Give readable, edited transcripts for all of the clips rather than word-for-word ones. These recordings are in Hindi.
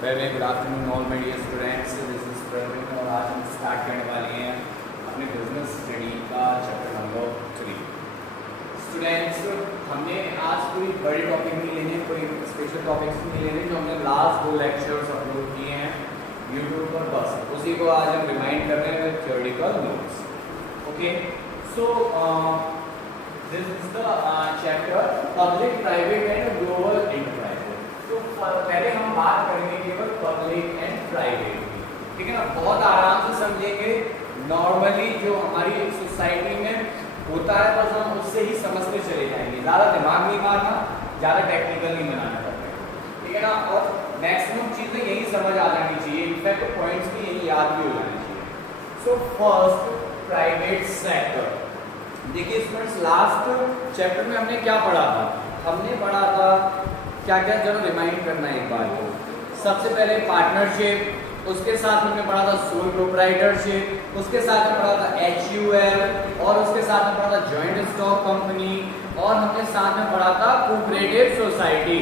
Very good afternoon all my dear students, this is Praveen और आज हम स्टार्ट करने वाले हैं अपने बिजनेस स्टडी का चैप्टर नंबर 3। स्टूडेंट्स, हमने आज कोई बड़े टॉपिक नहीं लेने, कोई स्पेशल टॉपिक्स नहीं लेने, जो हमने लास्ट 2 लेक्चर्स अपलोड किए हैं यूट्यूब पर, बस उसी को आज हम रिमाइंड कर रहे हैं with theoretical notes. Okay, so this is the chapter public, private and global enterprise. तो पहले हम बात करेंगे केवल पब्लिक एंड प्राइवेट की, ठीक है ना। बहुत आराम से समझेंगे, नॉर्मली जो हमारी सोसाइटी में होता है बस हम उससे ही समझते चले जाएंगे, ज़्यादा दिमाग नहीं मारना, ज़्यादा टेक्निकल नहीं बनाना पड़ता है, ठीक है ना। और मैक्सिमम चीज़ें यही समझ आ जानी चाहिए, इनफैक्ट पॉइंट्स भी यही याद भी हो जाने चाहिए। So first, private sector. देखिए स्टूडेंट्स, लास्ट चैप्टर में हमने क्या पढ़ा था? हमने पढ़ा था क्या क्या, चलो रिमाइंड करना एक बार को। सबसे पहले पार्टनरशिप, उसके साथ हमने पढ़ा था सोल प्रोप्राइटरशिप, उसके साथ में पढ़ा था HUL, और उसके साथ में पढ़ा था जॉइंट स्टॉक कंपनी, और हमने साथ में पढ़ा था कोऑपरेटिव सोसाइटी।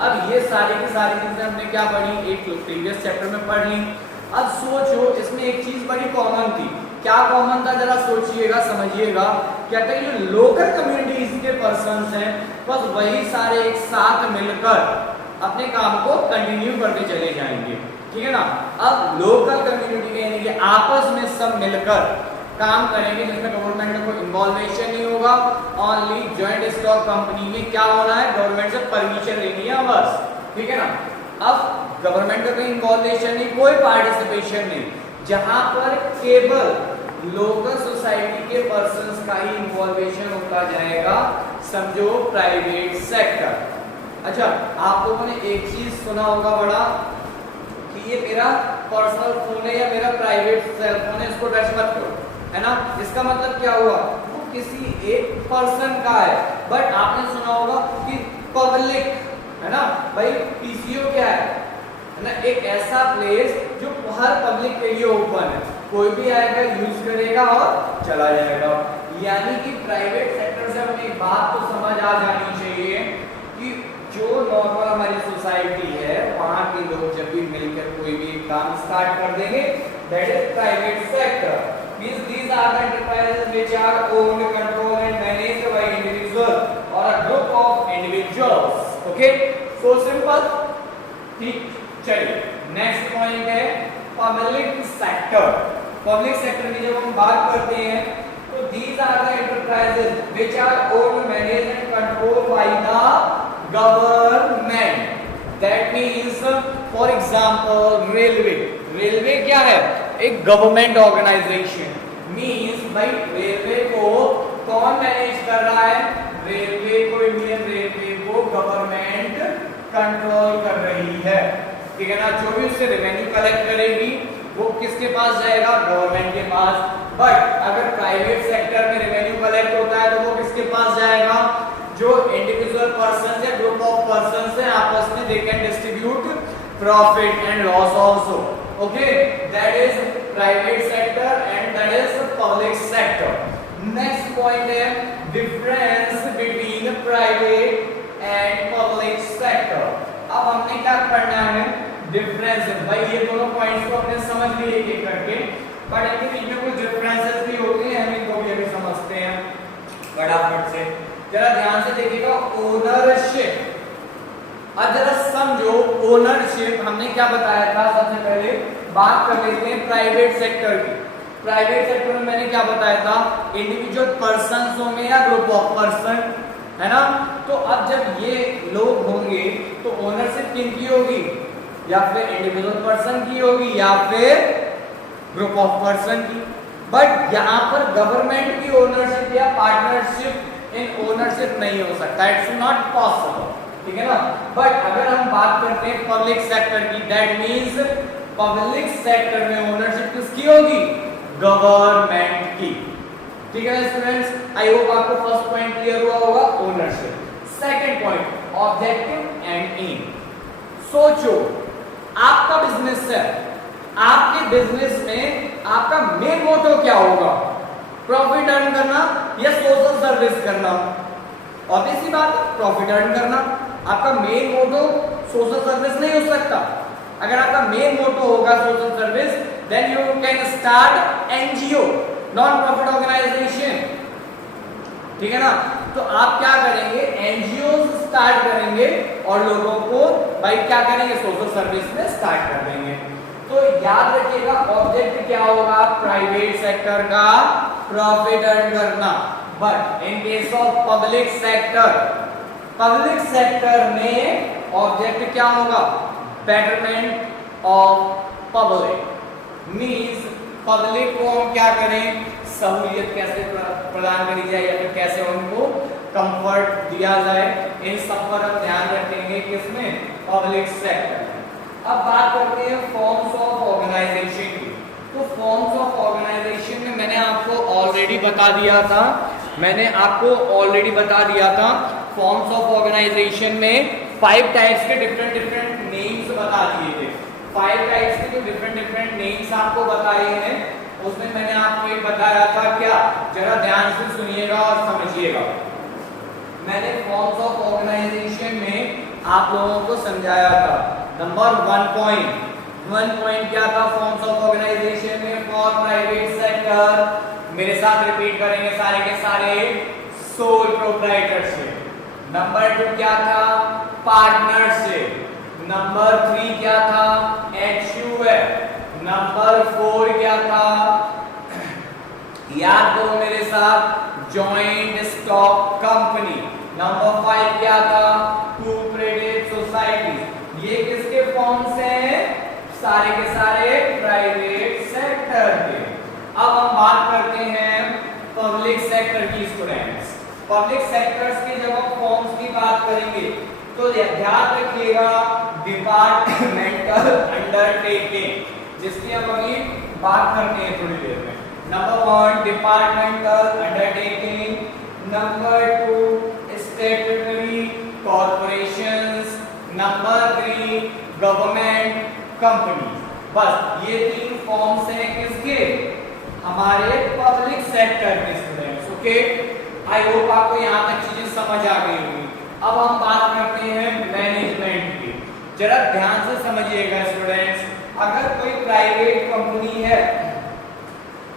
अब ये सारी की सारी चीजें हमने क्या पढ़ी, एक प्रीवियस चैप्टर में पढ़ ली। अब सोचो, इसमें एक चीज बड़ी कॉमन थी। क्या कॉमन था, जरा सोचिएगा, समझिएगा। कहते हैं जो लोकल कम्युनिटीज के पर्सन्स हैं, बस वही सारे एक साथ मिलकर अपने काम को कंटिन्यू करते चले जाएंगे, ठीक है ना। अब लोकल कम्युनिटी यानी कि आपस में सब मिलकर काम करेंगे, जिसमें गवर्नमेंट का कोई इन्वॉल्वेशन नहीं होगा। ओनली जॉइंट स्टॉक कंपनी में क्या होना है, गवर्नमेंट से परमिशन लेनी है बस, ठीक है ना। अब गवर्नमेंट का कोई इन्वॉल्वेशन नहीं, कोई पार्टिसिपेशन नहीं, जहां पर केवल लोकल सोसाइटी के पर्सन्स का ही इन्वॉल्वेशन होता जाएगा, समझो प्राइवेट सेक्टर। अच्छा, आप लोगों ने एक चीज सुना होगा बड़ा, कि ये मेरा पर्सनल फोन है या मेरा प्राइवेट सेल फोन है, इसको टच मत करो, है ना। इसका मतलब क्या हुआ, वो किसी एक पर्सन का है। बट आपने सुना होगा कि पब्लिक, है ना भाई, PCO क्या है ना, एक ऐसा प्लेस जो हर पब्लिक के लिए ओपन है, कोई भी आएगा यूज करेगा और चला जाएगा। यानी कि प्राइवेट सेक्टर से हमें एक बात तो समझ आ जानी चाहिए कि जो नॉर्मल हमारी सोसाइटी है, वहां के लोग जब भी मिलकर कोई भी काम स्टार्ट कर देंगे, that is private sector. Means these are the enterprises which are owned, controlled and managed by individual or a group of individuals. Okay, so simple, ठीक। चलिए नेक्स्ट पॉइंट है पब्लिक सेक्टर। पब्लिक सेक्टर की जब हम बात करते हैं तो these are the enterprises which are owned, managed and controlled by the government. That means for example railway. Railway क्या है, एक गवर्नमेंट ऑर्गेनाइजेशन। मींस भाई रेलवे को कौन मैनेज कर रहा है, रेलवे को, इंडियन रेलवे को गवर्नमेंट कंट्रोल कर रही है, ठीक है ना। जो भी उससे रेवेन्यू कलेक्ट करेगी वो किसके पास जाएगा, गवर्नमेंट के पास। बट अगर प्राइवेट सेक्टर में रेवेन्यू कलेक्ट होता है तो वो किसके पास जाएगा, जो इंडिविजुअल पर्सन या ग्रुप ऑफ पर्सन है, आपस में they can distribute profit and loss also. Okay, that is private sector and that is public sector. Next point है difference between private and public sector. अब हमने क्या पढ़ना है, डिफरेंस। भाई ये दोनों पॉइंट्स को हमने समझ लिए एक एक करके, बट इनके बीच में कुछ डिफरेंसेस भी होते हैं, हम इनको भी अभी समझते हैं फटाफट से। जरा ध्यान से देखिएगा, ओनरशिप। अब जरा समझो ओनरशिप, हमने क्या बताया था, सबसे पहले बात कर लेते हैं प्राइवेट सेक्टर की। प्राइवेट सेक्टर में मैंने क्या बताया था, इंडिविजुअल पर्सन्स होंगे या ग्रुप ऑफ पर्सन, है ना। तो अब जब ये लोग होंगे तो ओनरशिप किनकी होगी, या फिर इंडिविजुअल पर्सन की होगी या फिर ग्रुप ऑफ पर्सन की। बट यहाँ पर गवर्नमेंट की ओनरशिप या पार्टनरशिप इन ओनरशिप नहीं हो सकता, इट्स नॉट पॉसिबल, ठीक है ना। बट अगर हम बात करते हैं पब्लिक सेक्टर की, दैट मींस पब्लिक सेक्टर में ओनरशिप किसकी होगी, गवर्नमेंट की, ठीक है स्टूडेंट्स। आई होप आपको फर्स्ट पॉइंट क्लियर हुआ होगा, ownership. Second point objective and aim. सोचो आपका बिजनेस है, आपके बिजनेस में आपका मेन मोटो क्या होगा, प्रॉफिट अर्न करना या सोशल सर्विस करना। ऑब्वियस सी बात है, प्रॉफिट अर्न करना। आपका मेन मोटो सोशल सर्विस नहीं हो सकता। अगर आपका मेन मोटो होगा social service, then you can start NGO, non profit organisation, ठीक है ना। तो आप क्या करेंगे, एनजीओ स्टार्ट करेंगे और लोगों को भाई क्या करेंगे, सोशल सर्विस में स्टार्ट कर देंगे। तो याद रखिएगा ऑब्जेक्ट क्या होगा, प्राइवेट सेक्टर का प्रॉफिट अर्न करना। But in case of public sector में ऑब्जेक्ट क्या होगा, betterment of public. Means public को हम क्या करें, सहूलियत कैसे प्रदान करी जाए या फिर कैसे उनको कंफर्ट दिया जाए, इन सब पर हम ध्यान रखेंगे किसमें, पब्लिक सेक्टर। अब बात करते हैं फॉर्म्स ऑफ ऑर्गेनाइजेशन की। तो फॉर्म्स ऑफ ऑर्गेनाइजेशन में मैंने आपको ऑलरेडी बता दिया था, फॉर्म्स ऑफ ऑर्गेनाइजेशन में 5 टाइप्स के डिफरेंट नेम्स बता दिए थे। 5 टाइप्स के जो डिफरेंट नेम्स आपको बताए हैं, उसमें मैंने आपको एक बताया था, क्या, जरा ध्यान से सुनिएगा और समझिएगा। मैंने फॉर्म्स ऑफ ऑर्गेनाइजेशन में आप लोगों को समझाया था। नंबर 1 पॉइंट क्या था फॉर्म्स ऑफ ऑर्गेनाइजेशन में, फॉर प्राइवेट सेक्टर, मेरे साथ रिपीट करेंगे सारे के सारे, सोल प्रोप्राइटरशिप। नंबर 2 क्या था, पार्टनरशिप। नंबर 3 क्या था, HUF। नंबर 4 क्या था, याद करो मेरे साथ, जॉइंट स्टॉक कंपनी। नंबर 5 क्या था, कोऑपरेटिव सोसाइटी। ये किसके फॉर्म्स हैं, सारे के सारे प्राइवेट सेक्टर के। अब हम बात करते हैं पब्लिक सेक्टर की स्टूडेंट्स। पब्लिक सेक्टर्स के जब हम फॉर्म्स की बात करेंगे तो ध्यान रखिएगा, डिपार्टमेंटल अंडरटेकिंग, जिसकी हम अभी बात करते हैं थोड़ी देर में। Number 1 departmental undertaking, number 2 statutory corporations, number 3 government company. बस ये 3 फॉर्म्स हैं किसके, हमारे पब्लिक सेक्टर के स्टूडेंट्स। ओके, आई होप आपको यहाँ तक चीजें समझ आ गई होंगी। अब हम बात करते हैं मैनेजमेंट की। जरा ध्यान से समझिएगा स्टूडेंट्स, अगर कोई प्राइवेट कंपनी है,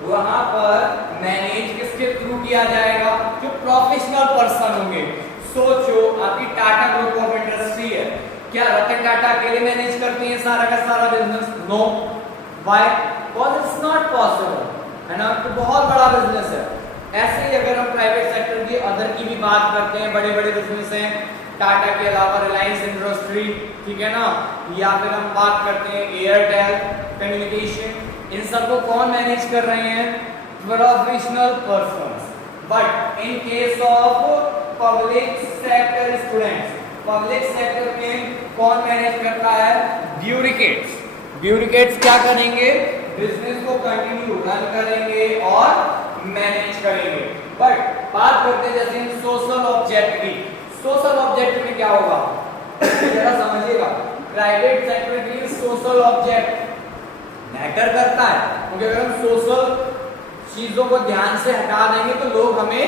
वहां पर मैनेज किसके थ्रू किया जाएगा, जो प्रोफेशनल पर्सन होंगे। सोचो आपकी टाटा ग्रुप ऑफ इंडस्ट्री है, क्या रतन टाटा अकेले मैनेज करती है सारा का सारा business? No. Why? Because it's not possible, है ना। तो बहुत बड़ा बिजनेस है। ऐसे ही अगर हम प्राइवेट सेक्टर की अदर की भी बात करते हैं, बड़े बड़े बिजनेस हैं, टाटा के अलावा रिलायंस इंडस्ट्री, ठीक है ना, या फिर हम बात करते हैं एयरटेल कम्युनिकेशन, इन सबको कौन मैनेज कर रहे हैं, professional persons. But in case of public sector students, public sector में कौन मैनेज करता है, ब्यूरोक्रेट्स। ब्यूरोक्रेट्स क्या करेंगे, बिजनेस को कंटिन्यू रन करेंगे और मैनेज करेंगे। बट बात करते हैं जैसे सोशल ऑब्जेक्ट की। सोशल ऑब्जेक्ट में क्या होगा जरा समझिएगा, प्राइवेट सेक्टर की सोशल ऑब्जेक्ट मैटर करता है, क्योंकि अगर हम सोशल चीजों को ध्यान से हटा देंगे तो लोग हमें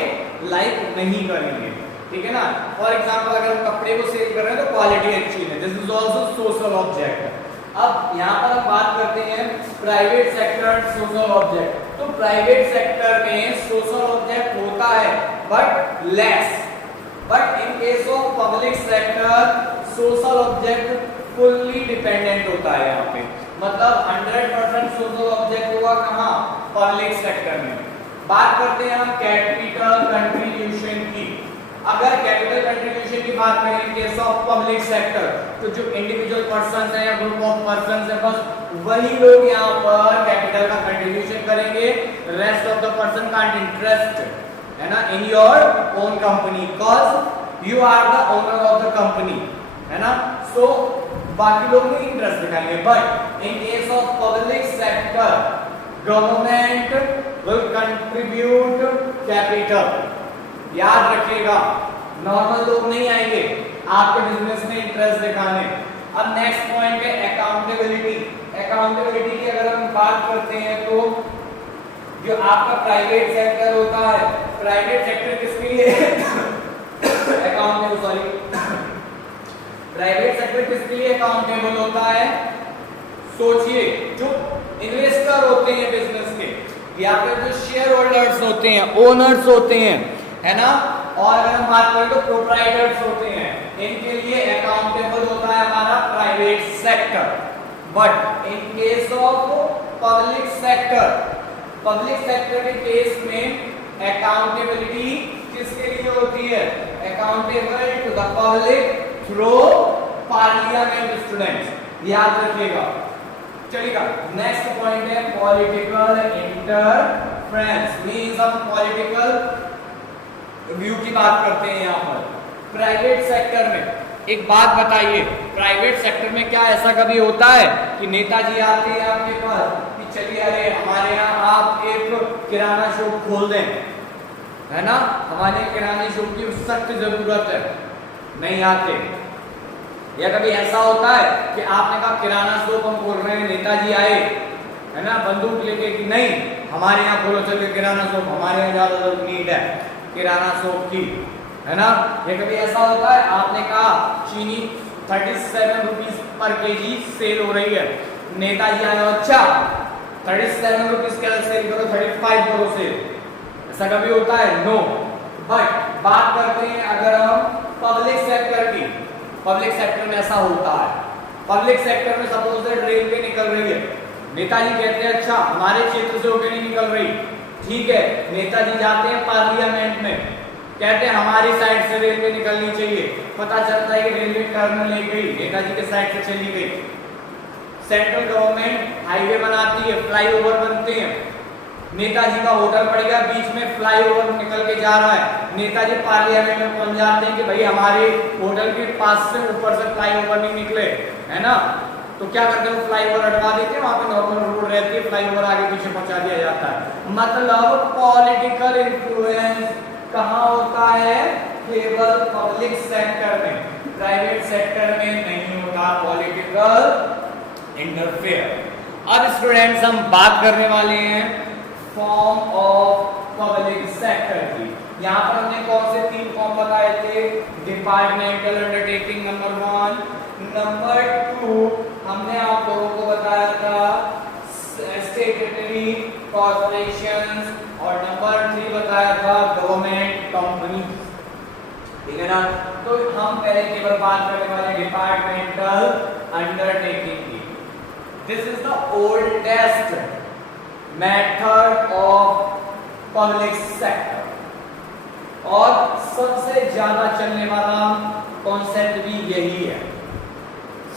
लाइक नहीं करेंगे, ठीक है ना। फॉर एग्जांपल अगर हम कपड़े को सेल कर रहे हैं तो क्वालिटी अच्छी है, this is also social object. अब यहाँ पर हम बात करते हैं प्राइवेट सेक्टर सोशल ऑब्जेक्ट। तो प्राइवेट सेक्टर में सोशल ऑब्जेक्ट होता है but less, but in case of public sector social object fully dependent होता है। यहाँ पे मतलब 100% सोशल ऑब्जेक्ट होगा कहाँ, पब्लिक सेक्टर में। बात करते हैं हम कैपिटल कंट्रीब्यूशन की। अगर कैपिटल कंट्रीब्यूशन की बात करें इन केस ऑफ पब्लिक सेक्टर, तो जो इंडिविजुअल पर्सन है या ग्रुप ऑफ पर्सन है, बस वही लोग यहाँ पर कैपिटल का कंट्रीब्यूशन करेंगे। Rest of the person can't interest, है ना, in your own company, because you are the owner of the company, है ना। सो बाकी लोग नहीं इंटरेस्ट दिखाएंगे। But in case of public sector government will contribute capital. याद रखिएगा, नॉर्मल लोग नहीं आएंगे आपके बिजनेस में इंटरेस्ट दिखाने। अब नेक्स्ट पॉइंट है अकाउंटेबिलिटी। अकाउंटेबिलिटी की अगर हम बात करते हैं तो जो आपका प्राइवेट सेक्टर होता है, प्राइवेट सेक्टर किसके लिए अकाउंटेबल, सॉरी, प्राइवेट सेक्टर किसके लिए अकाउंटेबल होता है, सोचिए जो इन्वेस्टर होते हैं बिजनेस के या फिर जो शेयर होल्डर्स होते हैं, ओनर्स होते हैं, है ना, और अगर हम बात करें तो प्रोप्राइटर्स होते हैं, इनके लिए अकाउंटेबल होता है हमारा private sector. But in case of public sector के केस में अकाउंटेबिलिटी किसके लिए होती है? Accountable to the public through parliament. Students याद रखिएगा। चलिएगा, नेक्स्ट पॉइंट है पॉलिटिकल इंटरफेरेंस। मींस हम पॉलिटिकल व्यू की बात करते हैं यहाँ पर। प्राइवेट सेक्टर में एक बात बताइए, प्राइवेट सेक्टर में क्या ऐसा कभी होता है कि नेताजी आते हैं आपके पास कि चलिए अरे हमारे यहाँ आप एक किराना शॉप खोल दें, है ना, हमारे किराने शॉप की सख्त जरूरत है, नहीं आते। या कभी ऐसा होता है कि आपने कहा किराना शॉप हम खोल रहे हैं, नेताजी आए, है ना, बंदूक लेके कि नहीं हमारे यहाँ खोलो, चलिए किराना शॉप, हमारे यहाँ ज्यादा नीड है किराना शॉप की, है ना। ये कभी ऐसा होता है आपने कहा चीनी 37 रुपीज पर केजी सेल हो रही है, नेताजी आए, अच्छा 37 रुपीज का सेल करो, 35 करो सेल, ऐसा कभी होता है? नो। बट बात करते हैं अगर हम पब्लिक सेक्टर की, पब्लिक सेक्टर में ऐसा होता है। पब्लिक सेक्टर में सपोज रेलवे निकल रही है, नेताजी कहते हैं अच्छा हमारे क्षेत्र से होकर नहीं निकल रही, ठीक है, नेताजी जाते हैं पार्लियामेंट में, कहते हैं हमारी साइड से रेलवे निकलनी चाहिए, पता चलता है कि रेलवे टर्न ले गई, नेताजी के साइड से चली गई। सेंट्रल गवर्नमेंट हाईवे बनाती है, फ्लाईओवर बनते हैं, नेताजी का होटल पड़ गया बीच में, फ्लाईओवर निकल के जा रहा है, नेताजी पार्लियामेंट में पहुंच जाते हैं कि भाई हमारे होटल के पास से ऊपर से फ्लाईओवर नहीं निकले, है ना, तो क्या करते हैं फ्लाईओवर हटवा देते हैं, वहां पे नॉर्मल रोड रहती है, फ्लाईओवर आगे पीछे पहुंचा दिया जाता है। मतलब पॉलिटिकल इन्फ्लुएंस कहाँ होता है? केवल पब्लिक सेक्टर में, प्राइवेट सेक्टर में नहीं होता पॉलिटिकल इंटरफेयर। अब स्टूडेंट्स हम बात करने वाले हैं फॉर्म ऑफ पब्लिक सेक्टर की। यहाँ पर हमने कौन से 3 फॉर्म बताए थे? डिपार्टमेंटल अंडरटेकिंग नंबर 1, नंबर 2 हमने आप लोगों को बताया था स्टेटरी कॉर्पोरेशंस, और नंबर 3 बताया था गवर्नमेंट कंपनी, ठीक है ना। तो हम पहले केवल बात करने वाले डिपार्टमेंटल अंडरटेकिंग की। This is the oldest method of public sector और सबसे ज्यादा चलने वाला कॉन्सेप्ट भी यही है,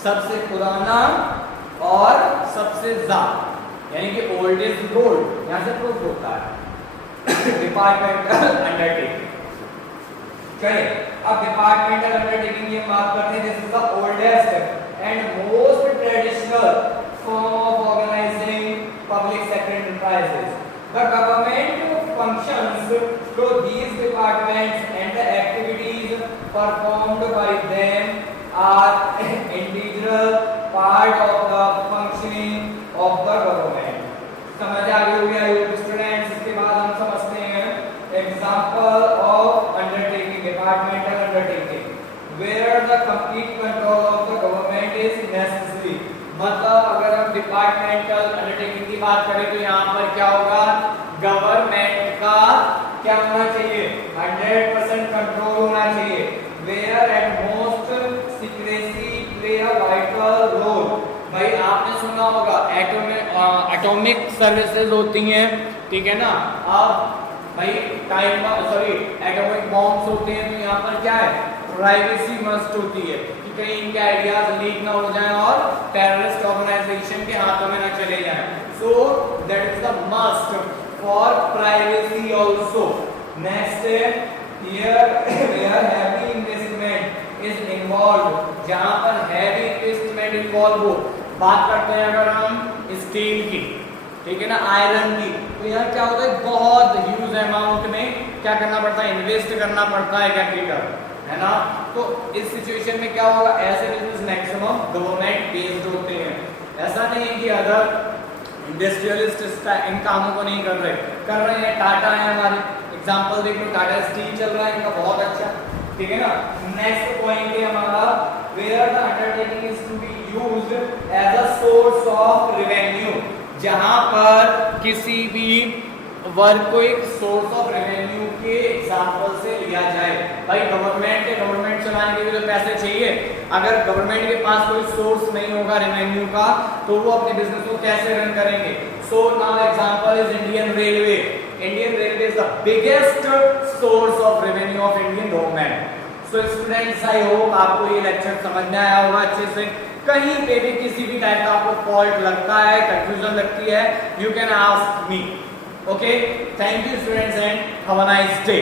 सबसे पुराना और सबसे ज्यादा, यानी कि ओल्ड इज गोल्ड, यहां से प्रूफ होता है। डिपार्टमेंटल अंडरटेकिंग, चलिए अब डिपार्टमेंटल अंडरटेकिंग की बात करते हैं। This is the oldest and most traditional form of organising public sector enterprises. The government functions through these departments and the activities performed by them are integral part of the functioning of the government। समझ आ गई होगी आई होप स्टूडेंट्स। इसके बाद हम समझते हैं example of undertaking, departmental undertaking where the complete control of the government is necessary. मतलब अगर हम डिपार्टमेंटल अंडरटेकिंग की बात करें तो यहाँ पर क्या होगा? गवर्नमेंट का क्या होना चाहिए? 100% कंट्रोल होना चाहिए। Where at most secrecy play a vital role. भाई आपने सुना होगा एटॉमिक सर्विसेज होती हैं, ठीक है ना। अब भाई एटॉमिक बॉम्ब्स होते हैं, तो यहाँ पर क्या है? प्राइवेसी मस्ट होती है कि कहीं इनके आइडियाज लीक ना हो जाएं और टेररिस्ट ऑर्गेनाइजेशन के हाथों में ना चले जाएं। So that is the must for privacy also. Next है here where heavy investment is involve, जहां पर हैवी इन्वेस्टमेंट इन्वॉल्व हो। बात करते हैं अगर हम स्टील की, ठीक है ना, आयरन की, तो यहाँ क्या होता है? बहुत ह्यूज अमाउंट में क्या करना पड़ता है? इन्वेस्ट करना पड़ता है कैपिटल, है ना। तो इस सिचुएशन में क्या होगा? ऐसे बिजनेस मैक्सिमम गवर्नमेंट बेस्ड होते हैं। ऐसा नहीं है कि अदर इंडस्ट्रियलिस्ट इन कामों को नहीं कर रहे हैं। टाटा है हमारे, एग्जांपल देख लो, टाटा स्टील चल रहा है इनका बहुत अच्छा, ठीक है ना। नेक्स्ट पॉइंट है हमारा where the undertaking is to be used as a source of revenue, जहां पर किसी भी वर्क को एक सोर्स ऑफ रेवेन्यू के एग्जांपल से लिया जाए। भाई गवर्नमेंट चलाने के लिए तो पैसे चाहिए, अगर गवर्नमेंट के पास कोई सोर्स नहीं होगा रेवेन्यू का तो वो अपने बिजनेस को कैसे रन करेंगे। So now example is Indian railway. Indian railway is the biggest source of revenue of Indian government. So students, I hope आपको ये लेक्चर समझ में आया होगा अच्छे से। कहीं पे भी किसी भी टाइप का आपको फॉल्ट लगता है, कंफ्यूजन लगती है, you can ask me. Okay, thank you students and have a nice day.